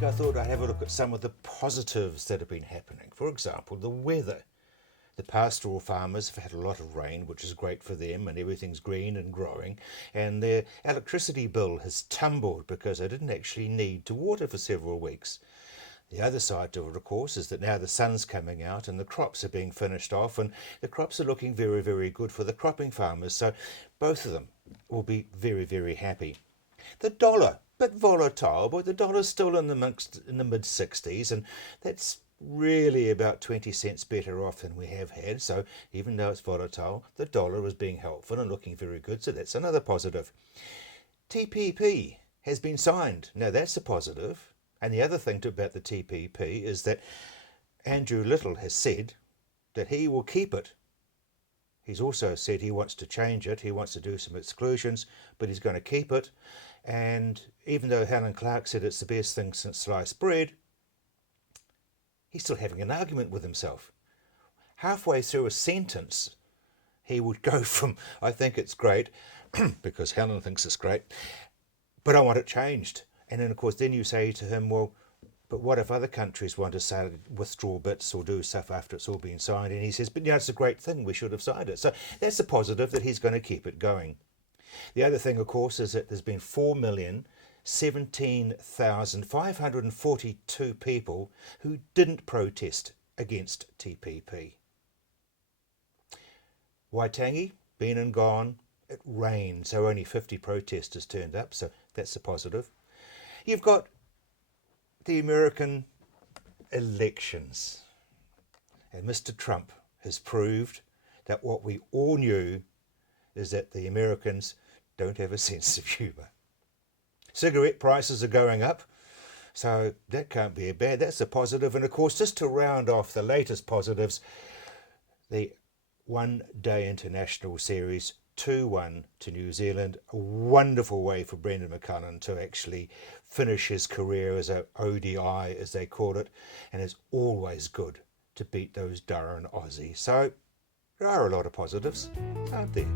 week I thought I'd have a look at some of the positives that have been happening. For example, the weather. The pastoral farmers have had a lot of rain, which is great for them, and everything's green and growing, and their electricity bill has tumbled because they didn't actually need to water for several weeks. The other side to it, of course, is that now the sun's coming out and the crops are being finished off, and the crops are looking very, very good for the cropping farmers, so both of them will be very, very happy. The dollar, bit volatile, but the dollar's still in the mid 60s, and that's really about 20 cents better off than we have had. So even though it's volatile, the dollar is being helpful and looking very good, so that's another positive. TPP has been signed. Now that's a positive. And the other thing about the TPP is that Andrew Little has said that he will keep it. He's also said he wants to change it, he wants to do some exclusions, but he's going to keep it. And even though Helen Clark said it's the best thing since sliced bread, he's still having an argument with himself. Halfway through a sentence, he would go from, I think it's great, because Helen thinks it's great, but I want it changed. And then, of course, then you say to him, well, but what if other countries want to say withdraw bits or do stuff after it's all been signed? And he says, but it's a great thing, we should have signed it. So that's a positive, that he's going to keep it going. The other thing, of course, is that there's been 4,017,542 people who didn't protest against TPP. Waitangi, been and gone. It rained, so only 50 protesters turned up, so that's a positive. You've got the American elections, and Mr. Trump has proved that what we all knew is that the Americans don't have a sense of humour. Cigarette prices are going up, so that can't be a bad, that's a positive. And of course, just to round off the latest positives, the one-day international series 2-1 to New Zealand, a wonderful way for Brendan McCullum to actually finish his career as a ODI, as they call it, and it's always good to beat those Durham Aussies. So there are a lot of positives, aren't there?